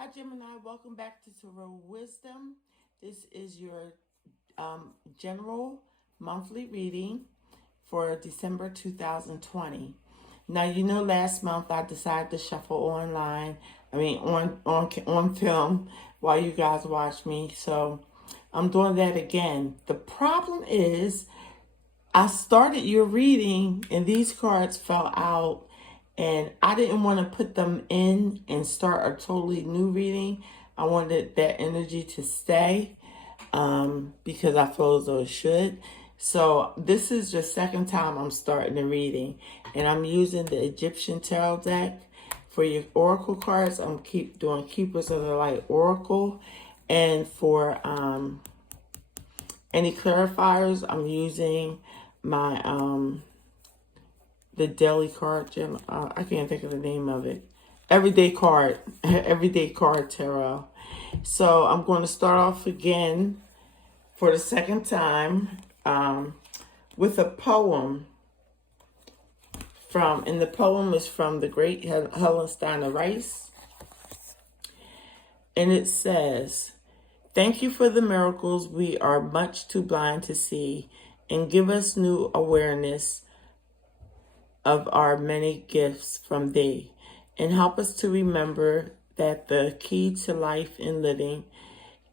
Hi, Gemini. Welcome back to Tarot Wisdom. This is your general monthly reading for December 2020. Now, last month I decided to shuffle on film while you guys watch me. So I'm doing that again. The problem is I started your reading and these cards fell out, and I didn't want to put them in and start a totally new reading. I wanted that energy to stay because I feel as though it should. So this is the second time I'm starting the reading, and I'm using the Egyptian Tarot deck. For your oracle cards, I'm doing Keepers of the Light Oracle, and for any clarifiers, I'm using my the daily card gem. I can't think of the name of it. Everyday card tarot. So I'm going to start off again for the second time with a poem and the poem is from the great Helen Steiner Rice, and it says, "Thank you for the miracles we are much too blind to see, and give us new awareness of our many gifts from thee, and help us to remember that the key to life and living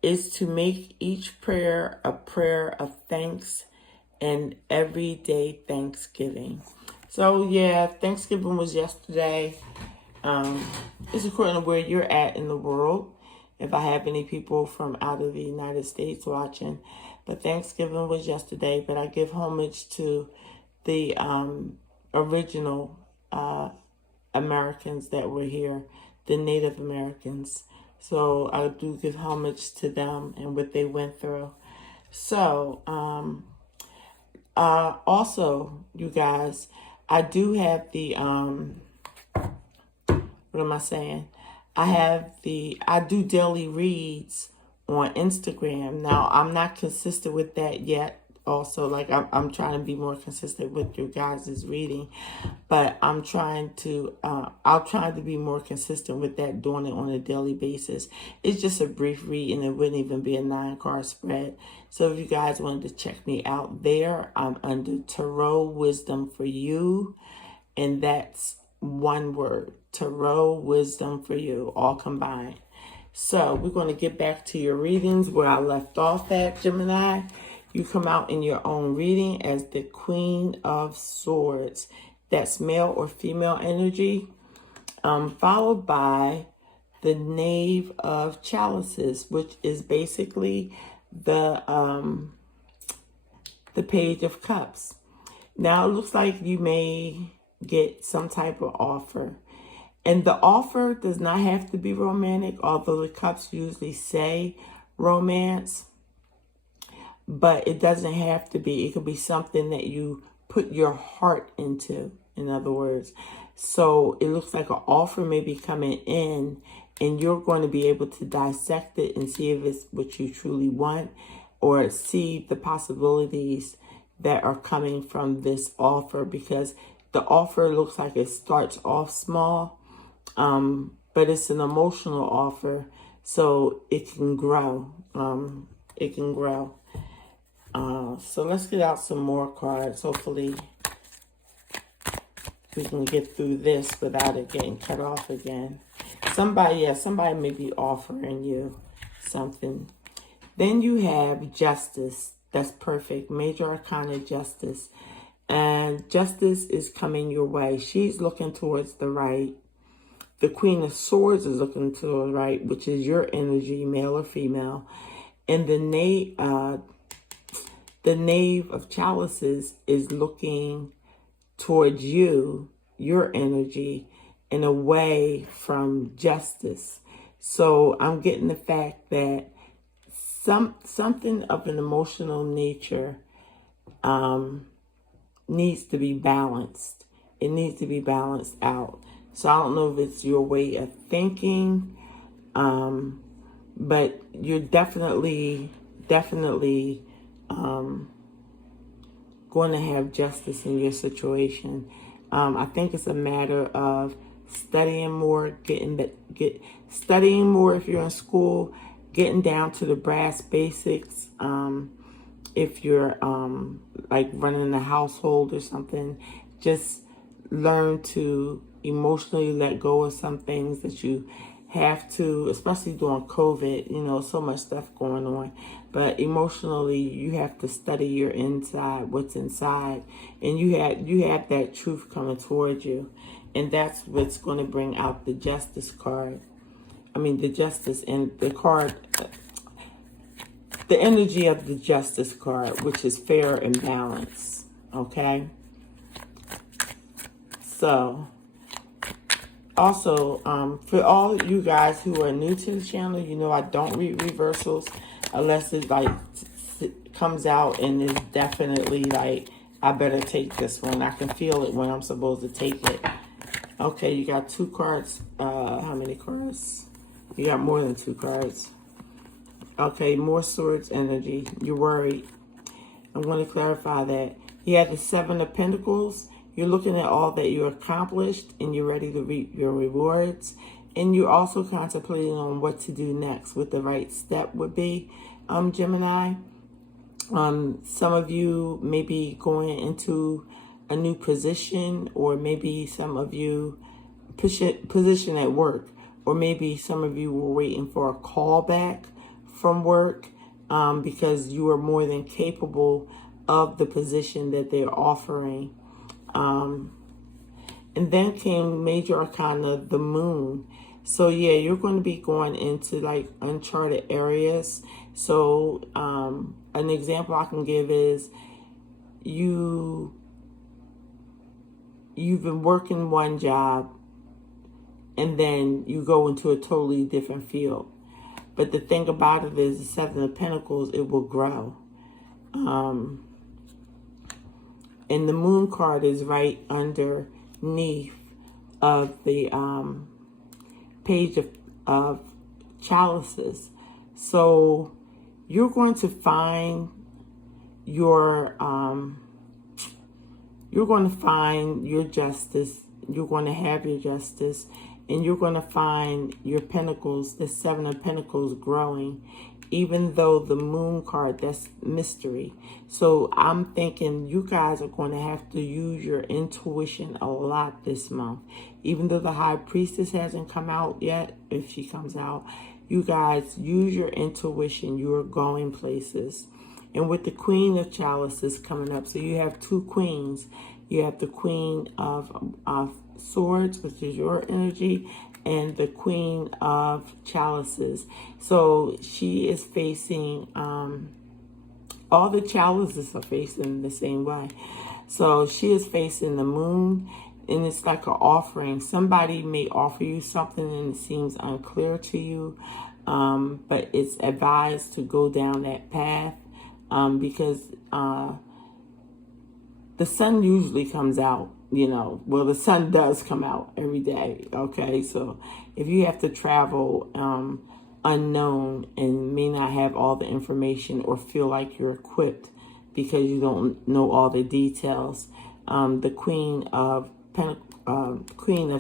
is to make each prayer a prayer of thanks and everyday thanksgiving." So yeah, Thanksgiving was yesterday. It's according to where you're at in the world. If I have any people from out of the United States watching, but Thanksgiving was yesterday. But I give homage to the original Americans that were here, the Native Americans. So I do give homage to them and what they went through. So also, you guys, I do have the what am I saying? I do daily reads on Instagram. Now, I'm not consistent with that yet. Also, like I'm trying to be more consistent with you guys' reading, but I'll try to be more consistent with that, doing it on a daily basis. It's just a brief read, and it wouldn't even be a 9-card spread. So if you guys wanted to check me out there, I'm under Tarot Wisdom for You, and that's one word, Tarot Wisdom for You, all combined. So we're going to get back to your readings where I left off at, Gemini. You come out in your own reading as the Queen of Swords. That's male or female energy. Followed by the Knave of Chalices, which is basically the Page of Cups. Now it looks like you may get some type of offer. And the offer does not have to be romantic, although the cups usually say romance. But it doesn't have to be. It could be something that you put your heart into, in other words. So it looks like an offer may be coming in, and you're going to be able to dissect it and see if it's what you truly want, or see the possibilities that are coming from this offer, because the offer looks like it starts off small, but it's an emotional offer, so it can grow. It can grow. So let's get out some more cards. Hopefully we can get through this without it getting cut off again. Somebody may be offering you something. Then you have Justice. That's perfect. Major Arcana Justice. And Justice is coming your way. She's looking towards the right. The Queen of Swords is looking to the right, which is your energy, male or female. And the Knave of Chalices is looking towards you, your energy, and away from Justice. So I'm getting the fact that something of an emotional nature needs to be balanced. It needs to be balanced out. So I don't know if it's your way of thinking, but you're definitely going to have justice in your situation. I think it's a matter of studying more, studying more if you're in school, getting down to the brass basics. If you're like running a household or something, just learn to emotionally let go of some things that you have to, especially during COVID, you know, so much stuff going on. But emotionally, you have to study your inside, what's inside, and you have that truth coming towards you, and that's what's going to bring out the Justice card. I mean, the Justice and the card, the energy of the Justice card, which is fair and balanced. Okay. So, also, for all you guys who are new to the channel, you know I don't read reversals unless it like comes out and is definitely like, I better take this one. I can feel it when I'm supposed to take it. Okay, you got 2 cards. How many cards? You got more than 2 cards. Okay, more Swords energy. You're worried. I'm going to clarify that. You have the 7 of Pentacles. You're looking at all that you accomplished and you're ready to reap your rewards. And you're also contemplating on what to do next, what the right step would be, Gemini. Some of you may be going into a new position, or maybe some of you position at work, or maybe some of you were waiting for a call back from work because you are more than capable of the position that they're offering. And then came Major Arcana, the Moon. So yeah, you're going to be going into like uncharted areas. So an example I can give is you've been working one job and then you go into a totally different field. But the thing about it is the 7 of Pentacles, it will grow. And the Moon card is right underneath of the Page of Chalices. So you're going to find your justice. You're going to have your justice, and you're going to find your Pentacles, the 7 of Pentacles, growing. Even though the Moon card, that's mystery. So I'm thinking you guys are going to have to use your intuition a lot this month. Even though the High Priestess hasn't come out yet, if she comes out, you guys use your intuition. You are going places. And with the Queen of Chalices coming up, so you have 2 queens. You have the Queen of Swords, which is your energy, and the Queen of Chalices. So she is facing, all the chalices are facing the same way. So she is facing the Moon, and it's like an offering. Somebody may offer you something and it seems unclear to you, but it's advised to go down that path because the sun usually comes out. You know, well, the sun does come out every day, okay? So if you have to travel unknown and may not have all the information or feel like you're equipped because you don't know all the details, the Queen of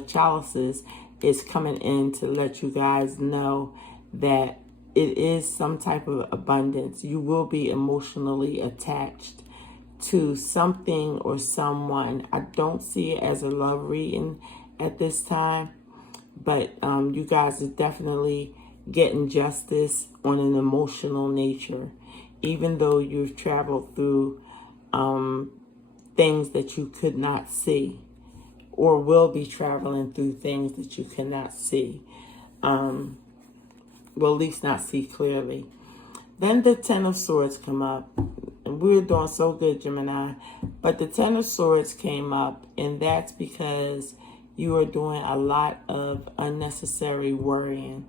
Chalices is coming in to let you guys know that it is some type of abundance. You will be emotionally attached to something or someone. I don't see it as a love reading at this time, but you guys are definitely getting justice on an emotional nature, even though you've traveled through things that you could not see, or will be traveling through things that you cannot see. Well, at least not see clearly. Then the 10 of Swords come up. And we were doing so good, Gemini. But the 10 of Swords came up, and that's because you are doing a lot of unnecessary worrying.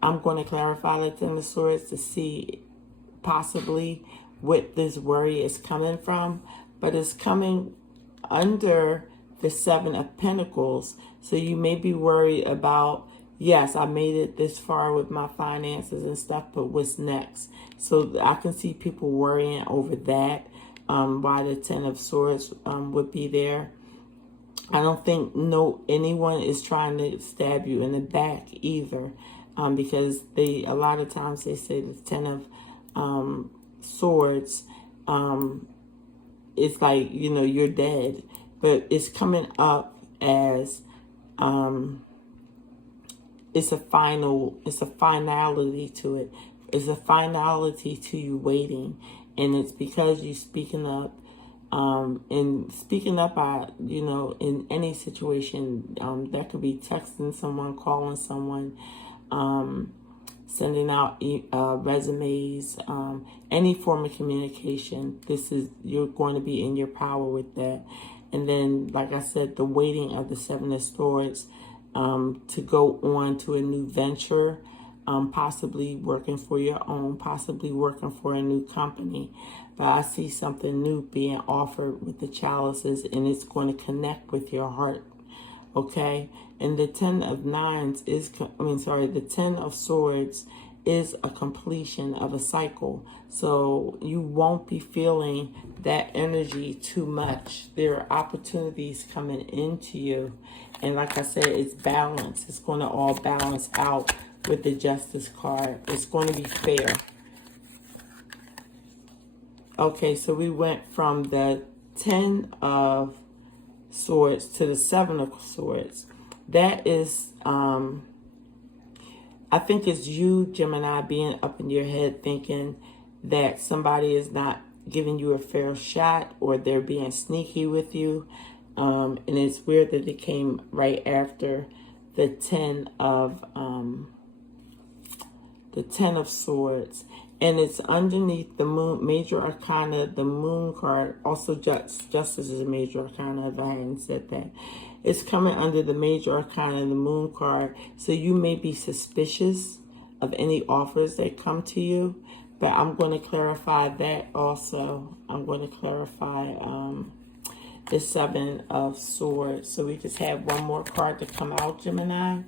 I'm going to clarify the 10 of Swords to see possibly what this worry is coming from. But it's coming under the 7 of Pentacles. So you may be worried about, yes, I made it this far with my finances and stuff, but what's next? So I can see people worrying over that, why the 10 of Swords would be there. I don't think anyone is trying to stab you in the back either, because a lot of times they say the Ten of Swords, it's like, you're dead, but it's coming up as it's a finality to it. It's a finality to you waiting, and it's because you speaking up. And speaking up, in any situation, that could be texting someone, calling someone, sending out resumes, any form of communication. You're going to be in your power with that. And then, like I said, the waiting of the Seven of Swords, to go on to a new venture, possibly working for your own, possibly working for a new company. But I see something new being offered with the chalices, and it's going to connect with your heart. Okay? And the the 10 of Swords is a completion of a cycle. So you won't be feeling that energy too much. There are opportunities coming into you. And like I said, it's balanced. It's going to all balance out with the Justice card. It's going to be fair. Okay, so we went from the 10 of Swords to the 7 of Swords. That is, I think it's you, Gemini, being up in your head thinking that somebody is not giving you a fair shot, or they're being sneaky with you. And it's weird that it came right after the 10 of Swords. And it's underneath the moon, major arcana, the moon card. Also, justice is a major arcana, if I hadn't said that. It's coming under the major arcana, the moon card. So you may be suspicious of any offers that come to you. But I'm going to clarify that also. I'm going to clarify the 7 of Swords. So we just have one more card to come out, Gemini.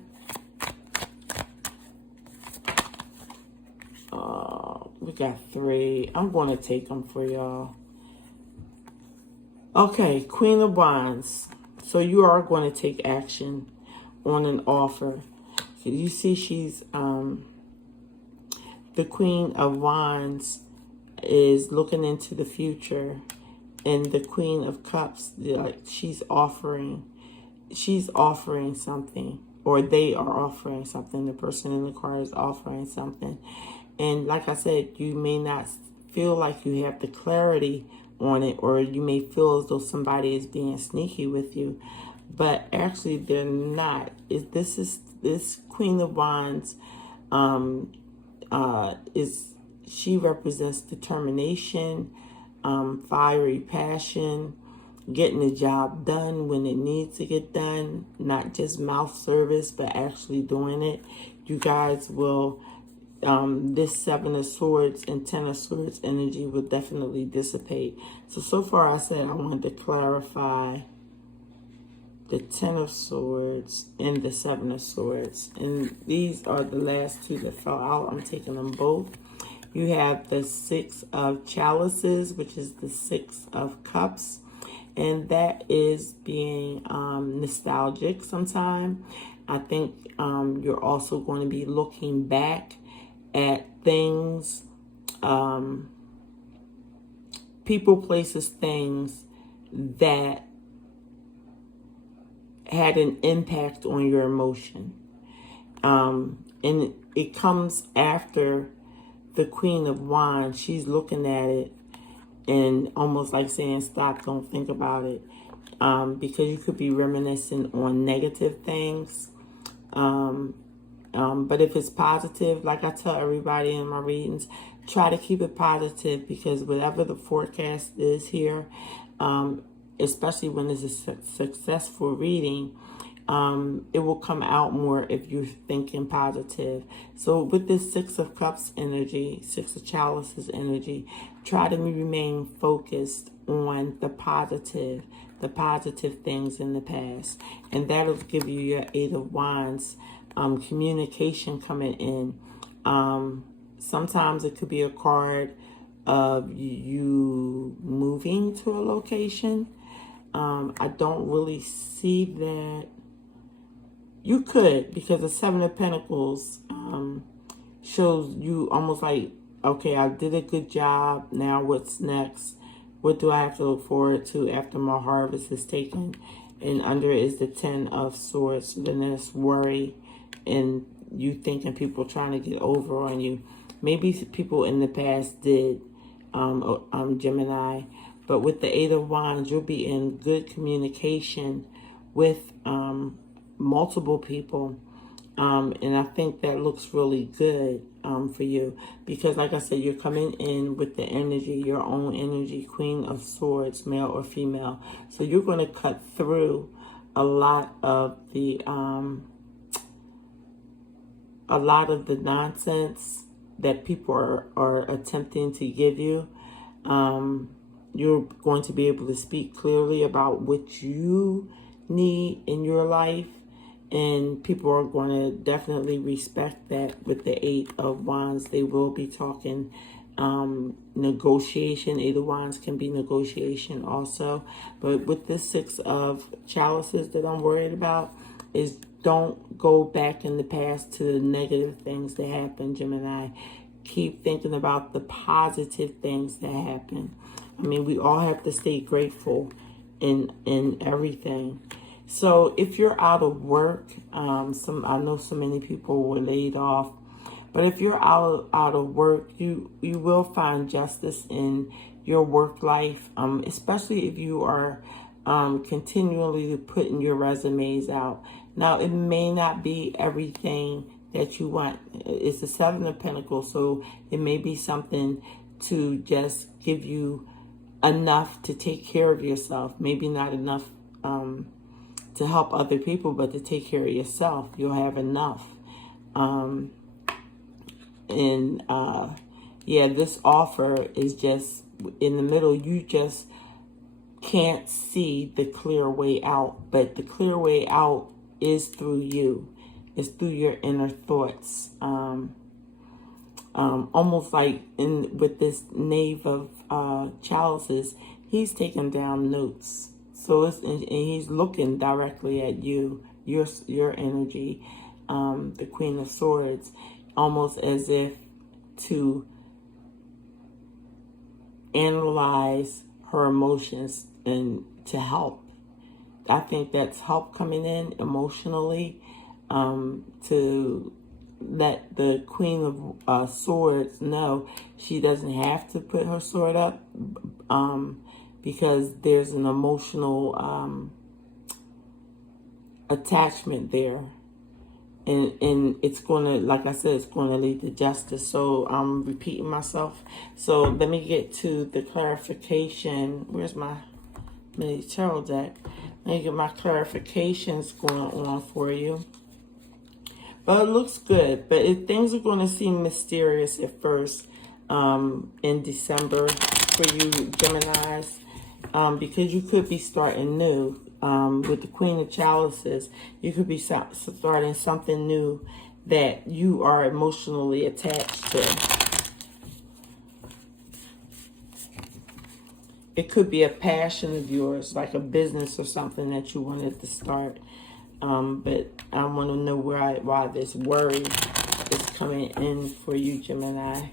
We got 3. I'm going to take them for y'all. Okay, Queen of Wands. So you are going to take action on an offer. So you see she's, the Queen of Wands is looking into the future. And the Queen of Cups, like she's offering something. Or they are offering something. The person in the card is offering something. And like I said, you may not feel like you have the clarity on it, or you may feel as though somebody is being sneaky with you, but actually they're not. This Queen of Wands she represents determination, fiery passion, getting the job done when it needs to get done, not just mouth service, but actually doing it. You guys will. This 7 of Swords and 10 of Swords energy will definitely dissipate. So far I said I wanted to clarify the 10 of Swords and the 7 of Swords. And these are the last 2 that fell out. I'm taking them both. You have the 6 of Chalices, which is the 6 of Cups. And that is being nostalgic sometime. I think you're also going to be looking back at things, people, places, things that had an impact on your emotion. And it comes after the Queen of Wands. She's looking at it and almost like saying, stop, don't think about it. Because you could be reminiscing on negative things. But if it's positive, like I tell everybody in my readings, try to keep it positive, because whatever the forecast is here, especially when it's a successful reading, it will come out more if you're thinking positive. So with this 6 of Cups energy, 6 of Chalices energy, try to remain focused on the positive things in the past. And that'll give you your 8 of Wands. Communication coming in. Sometimes it could be a card of you moving to a location. I don't really see that. You could, because the Seven of Pentacles shows you almost like, okay, I did a good job. Now what's next? What do I have to look forward to after my harvest is taken? And under is the Ten of Swords. Then there's worry and you thinking people trying to get over on you. Maybe people in the past did, Gemini. But with the Eight of Wands, you'll be in good communication with multiple people. And I think that looks really good for you. Because like I said, you're coming in with the energy, your own energy, Queen of Swords, male or female. So you're going to cut through a lot of the nonsense that people are attempting to give you. You're going to be able to speak clearly about what you need in your life. And people are going to definitely respect that. With the Eight of Wands, they will be talking negotiation. Eight of Wands can be negotiation also. But with the Six of Chalices that I'm worried about is don't go back in the past to the negative things that happen, Gemini. Keep thinking about the positive things that happen. I mean, we all have to stay grateful in everything. So if you're out of work, I know so many people were laid off, but if you're out of work, you will find justice in your work life, especially if you are continually putting your resumes out. Now, it may not be everything that you want. It's the Seven of Pentacles, so it may be something to just give you enough to take care of yourself. Maybe not enough to help other people, but to take care of yourself. You'll have enough. Yeah, this offer is just in the middle. You just can't see the clear way out, but the clear way out is through you. It's through your inner thoughts. Almost like with this Knave of Chalices, he's taking down notes. So and he's looking directly at you, your energy, the Queen of Swords, almost as if to analyze her emotions and to help. I think that's help coming in emotionally, to let the Queen of Swords know she doesn't have to put her sword up, because there's an emotional attachment there. And it's going to, like I said, it's going to lead to justice. So I'm repeating myself. So let me get to the clarification. Where's my mini tarot deck? Let me get my clarifications going on for you. But it looks good. But things are going to seem mysterious at first in December for you Geminis. Because you could be starting new. With the Queen of Chalices, you could be starting something new that you are emotionally attached to. It could be a passion of yours, like a business or something that you wanted to start. But I want to know why this worry is coming in for you, Gemini.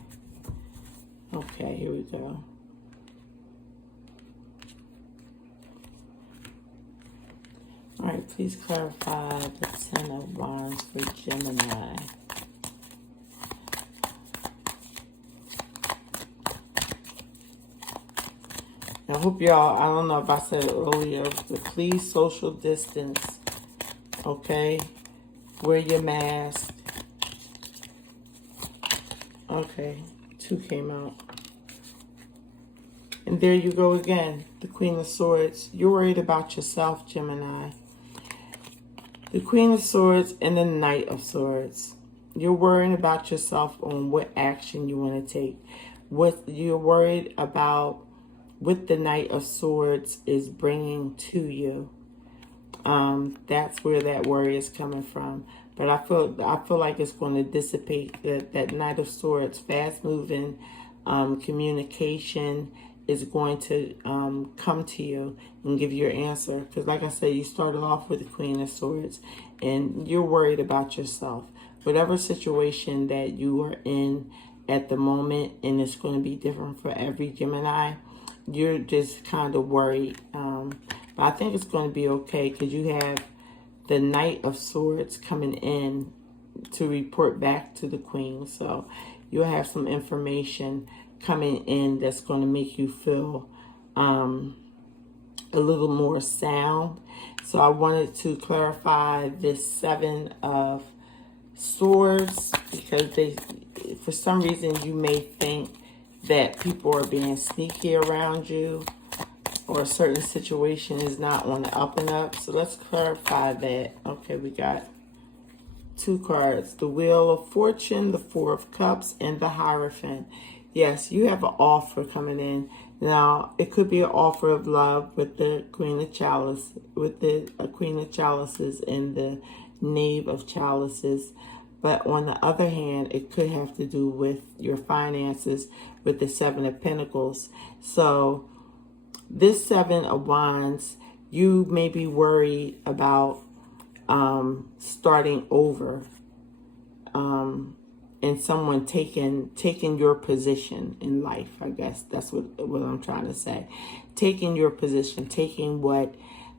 Okay, here we go. All right, please clarify the Ten of Wands for Gemini. I hope y'all, I don't know if I said it earlier, but please social distance, okay? Wear your mask. Okay, 2 came out. And there you go again, the Queen of Swords. You're worried about yourself, Gemini. The Queen of Swords and the Knight of Swords. You're worrying about yourself on what action you want to take. What you're worried about what the Knight of Swords is bringing to you. That's where that worry is coming from. But I feel like it's going to dissipate. That Knight of Swords, fast moving, communication is going to come to you and give you your answer. Because like I said, you started off with the Queen of Swords and you're worried about yourself. Whatever situation that you are in at the moment, and it's going to be different for every Gemini, you're just kind of worried. But I think it's going to be okay because you have the Knight of Swords coming in to report back to the Queen. So you'll have some information coming in that's going to make you feel a little more sound. So I wanted to clarify this Seven of Swords because for some reason you may think that people are being sneaky around you or a certain situation is not on the up and up. So let's clarify that. Okay, we got two cards, the Wheel of Fortune, the Four of Cups, and the Hierophant. Yes, you have an offer coming in. Now, it could be an offer of love with the Queen of Chalice, with the Queen of Chalices and the Knave of Chalices. But on the other hand, it could have to do with your finances with the Seven of Pentacles. So this Seven of Wands, you may be worried about starting over and someone taking your position in life. I guess that's what I'm trying to say. Taking your position, taking what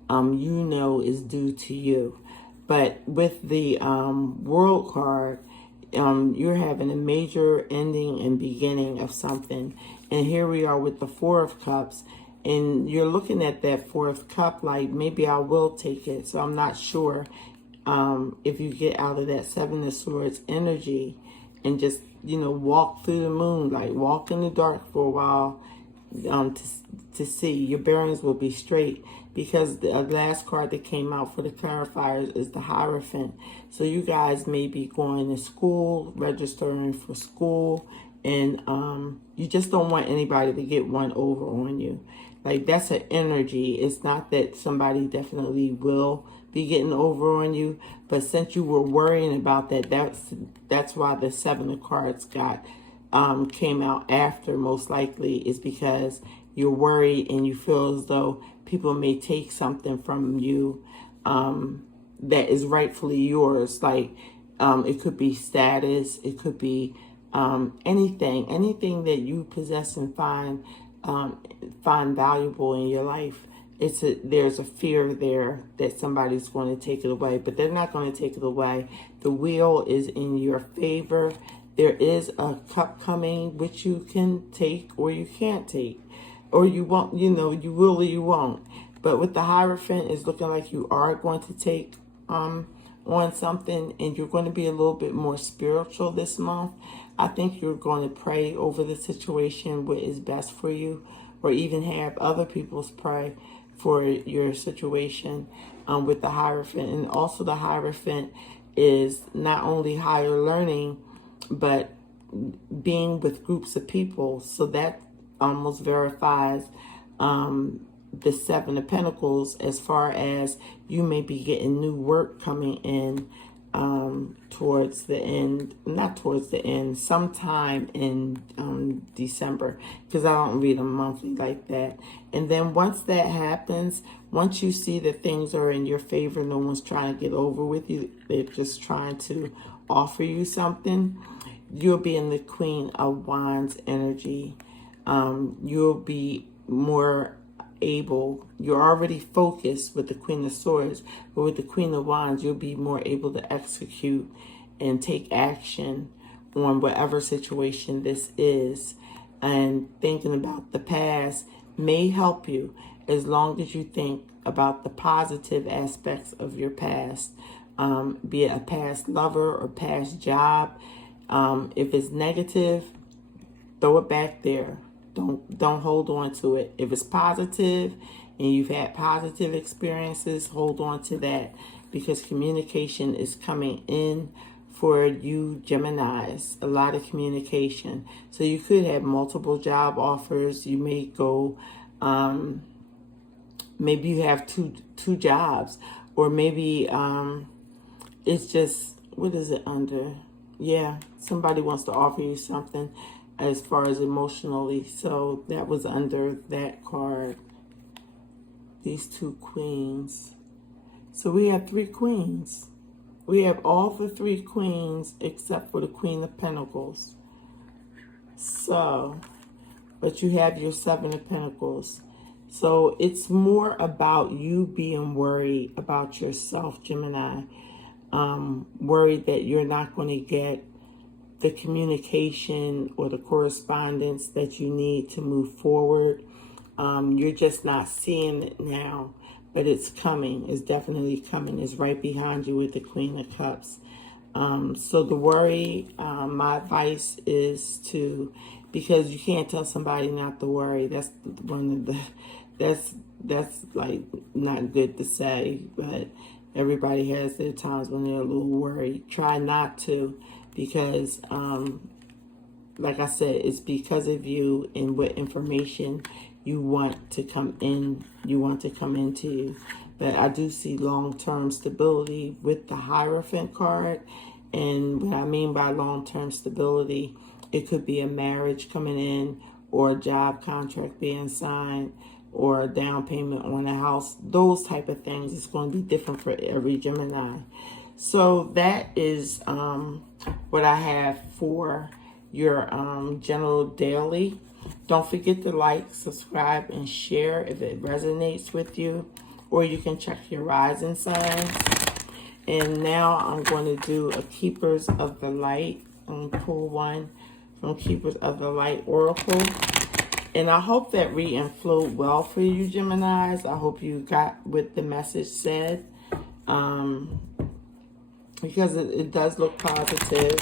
you know is due to you. But with the World card, you're having a major ending and beginning of something. And here we are with the Four of Cups. And you're looking at that Fourth Cup like, maybe I will take it. So I'm not sure if you get out of that Seven of Swords energy and just, walk through the moonlight, walk in the dark for a while to see. Your bearings will be straight because the last card that came out for the clarifiers is the Hierophant. So you guys may be going to school, registering for school, and you just don't want anybody to get one over on you. Like, that's an energy. It's not that somebody definitely will be getting over on you, but since you were worrying about that, that's why the Seven of Cards came out after, most likely, is because you're worried and you feel as though people may take something from you that is rightfully yours. Like, it could be status, it could be anything that you possess and find valuable in your life. There's a fear there that somebody's going to take it away, but they're not going to take it away. The wheel is in your favor. There is a cup coming which you can take or you can't take, or you won't. You will or you won't. But with the Hierophant, it's looking like you are going to take on something, and you're going to be a little bit more spiritual this month. I think you're going to pray over the situation, what is best for you, or even have other people's pray for your situation with the Hierophant. And also the Hierophant is not only higher learning, but being with groups of people. So that almost verifies the Seven of Pentacles, as far as you may be getting new work coming in towards the end, not towards the end, sometime in December, because I don't read them monthly like that. And then once that happens, once you see that things are in your favor, no one's trying to get over with you, they're just trying to offer you something, you'll be in the Queen of Wands energy. You'll be more able, you're already focused with the Queen of Swords, but with the Queen of Wands, you'll be more able to execute and take action on whatever situation this is. And thinking about the past may help you, as long as you think about the positive aspects of your past, be it a past lover or past job. If it's negative, throw it back there. Don't hold on to it. If it's positive and you've had positive experiences, hold on to that, because communication is coming in for you Geminis. A lot of communication. So you could have multiple job offers. You may go, maybe you have two jobs, or maybe it's just, what is it under? Yeah, somebody wants to offer you something. as far as emotionally. So that was under that card. These 2 queens. So we have 3 queens. We have all the 3 queens except for the Queen of Pentacles. So, but you have your 7 of Pentacles. So it's more about you being worried about yourself, Gemini. Worried that you're not going to get the communication or the correspondence that you need to move forward. You're just not seeing it now, but it's coming. It's definitely coming. It's right behind you with the Queen of Cups. So the worry, my advice is to, because you can't tell somebody not to worry. That's one of the, that's like not good to say, but everybody has their times when they're a little worried. Try not to, because, like I said, it's because of you and what information you want to come in, into you. But I do see long-term stability with the Hierophant card. And what I mean by long-term stability, it could be a marriage coming in, or a job contract being signed, or a down payment on a house. Those type of things. It's going to be different for every Gemini. So that is what I have for your general daily. Don't forget to like, subscribe, and share if it resonates with you. Or you can check your rising signs. And now I'm going to do a Keepers of the Light. I'm going to pull one from Keepers of the Light Oracle. And I hope that reading flowed well for you, Geminis. I hope you got what the message said. Because it does look positive.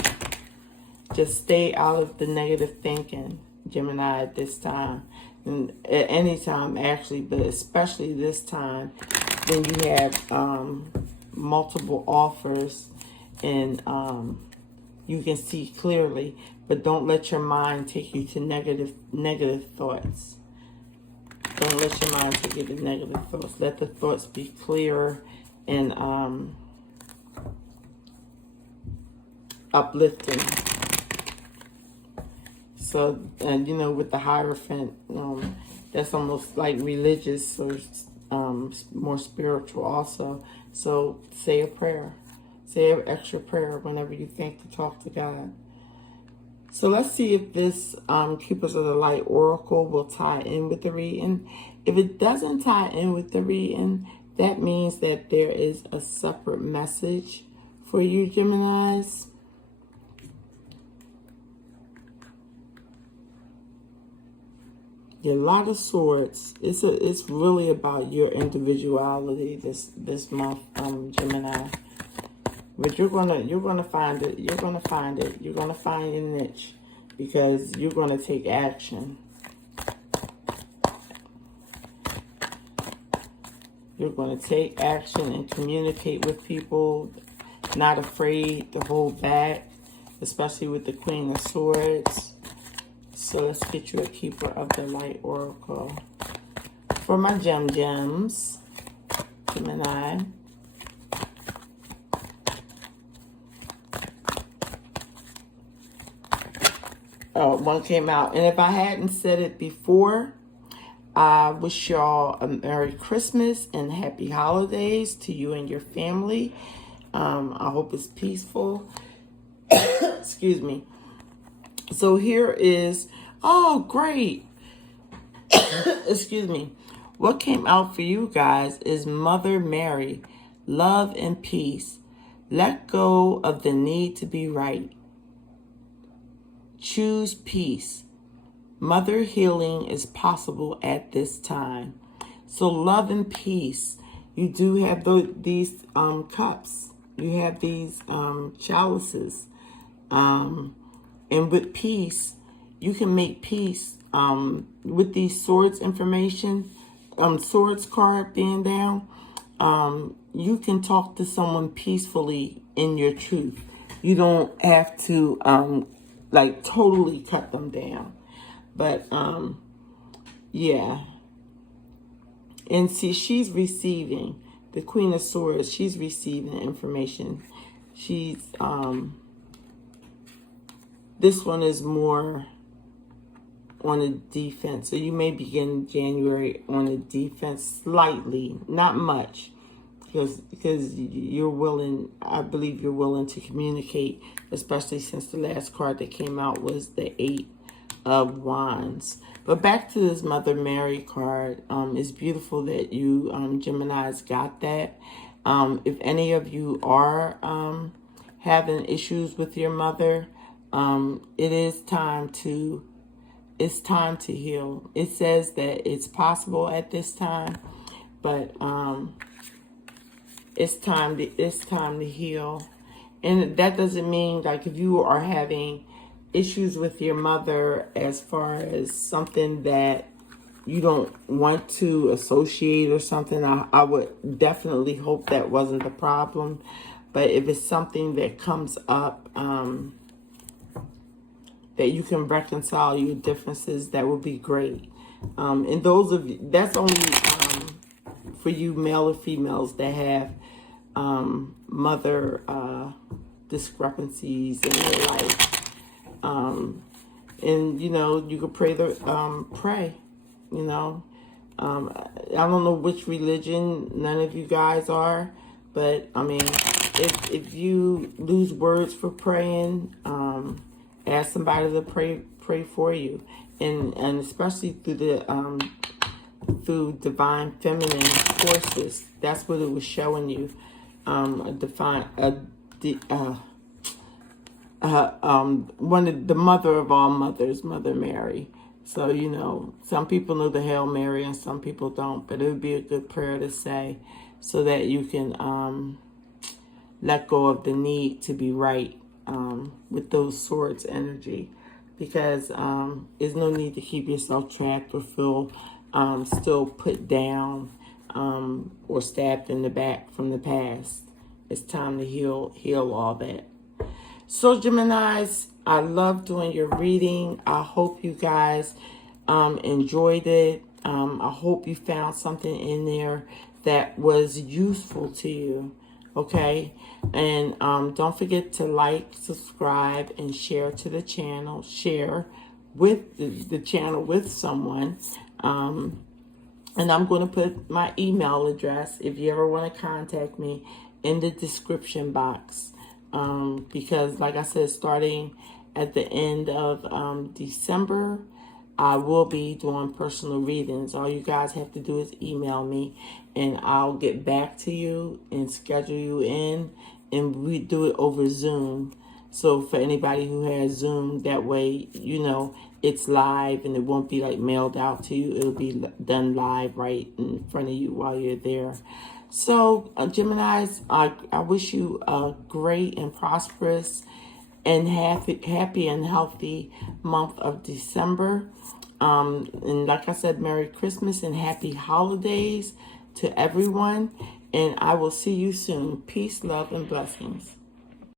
Just stay out of the negative thinking, Gemini, at this time. And at any time, actually, but especially this time, when you have multiple offers and you can see clearly. But don't let your mind take you to negative thoughts. Don't let your mind take you to negative thoughts. Let the thoughts be clearer and uplifting. So, and you know, with the Hierophant, that's almost like religious or more spiritual also. So say a prayer. Say an extra prayer whenever you think to talk to God. So let's see if this Keepers of the Light Oracle will tie in with the reading. If it doesn't tie in with the reading, that means that there is a separate message for you, Geminis. A lot of Swords. It's really about your individuality this month, Gemini. But you're gonna find it. You're gonna find it. You're gonna find your niche, because you're gonna take action. You're gonna take action and communicate with people. Not afraid to hold back, especially with the Queen of Swords. So let's get you a Keeper of the Light Oracle for my gems, Gemini. Oh, one came out. And if I hadn't said it before, I wish y'all a Merry Christmas and Happy Holidays to you and your family. I hope it's peaceful. Excuse me. So here is, oh, great. Excuse me. What came out for you guys is Mother Mary, love and peace. Let go of the need to be right. Choose peace. Mother healing is possible at this time. So love and peace. You do have these cups. You have these chalices. And with peace, you can make peace. With these swords information, swords card being down, you can talk to someone peacefully in your truth. You don't have to like totally cut them down. But yeah. And see, she's receiving, the Queen of Swords, she's receiving information. She's this one is more on the defense. So you may begin January on the defense slightly, not much, because you're willing, I believe you're willing to communicate, especially since the last card that came out was the 8 of Wands. But back to this Mother Mary card. It's beautiful that you Geminis got that. If any of you are having issues with your mother, it is time to heal. It says that it's possible at this time, but it's time to heal. And that doesn't mean, like, if you are having issues with your mother as far as something that you don't want to associate or something, I would definitely hope that wasn't the problem. But if it's something that comes up, that you can reconcile your differences, that would be great. And those of you, that's only for you male or females that have mother discrepancies in their life. And you know, you could pray pray, you know. I don't know which religion none of you guys are, but I mean, if you lose words for praying, ask somebody to pray for you, and especially through divine feminine forces. That's what it was showing you. One of the mother of all mothers, Mother Mary. So, you know, some people know the Hail Mary and some people don't, but it would be a good prayer to say so that you can let go of the need to be right with those swords energy, because there's no need to keep yourself trapped or feel still put down or stabbed in the back from the past. It's time to heal all that. So Geminis, I love doing your reading. I hope you guys enjoyed it. I hope you found something in there that was useful to you. Okay? And don't forget to like, subscribe, and share to the channel. Share with the channel with someone. And I'm going to put my email address, if you ever want to contact me, in the description box. Because like I said, starting at the end of December, I will be doing personal readings. All you guys have to do is email me and I'll get back to you and schedule you in, and we do it over Zoom. So for anybody who has Zoom, that way, you know, it's live and it won't be like mailed out to you. It'll be done live right in front of you while you're there. So, Geminis, I wish you a great and prosperous and happy and healthy month of December. And like I said, Merry Christmas and Happy Holidays to everyone. And I will see you soon. Peace, love, and blessings.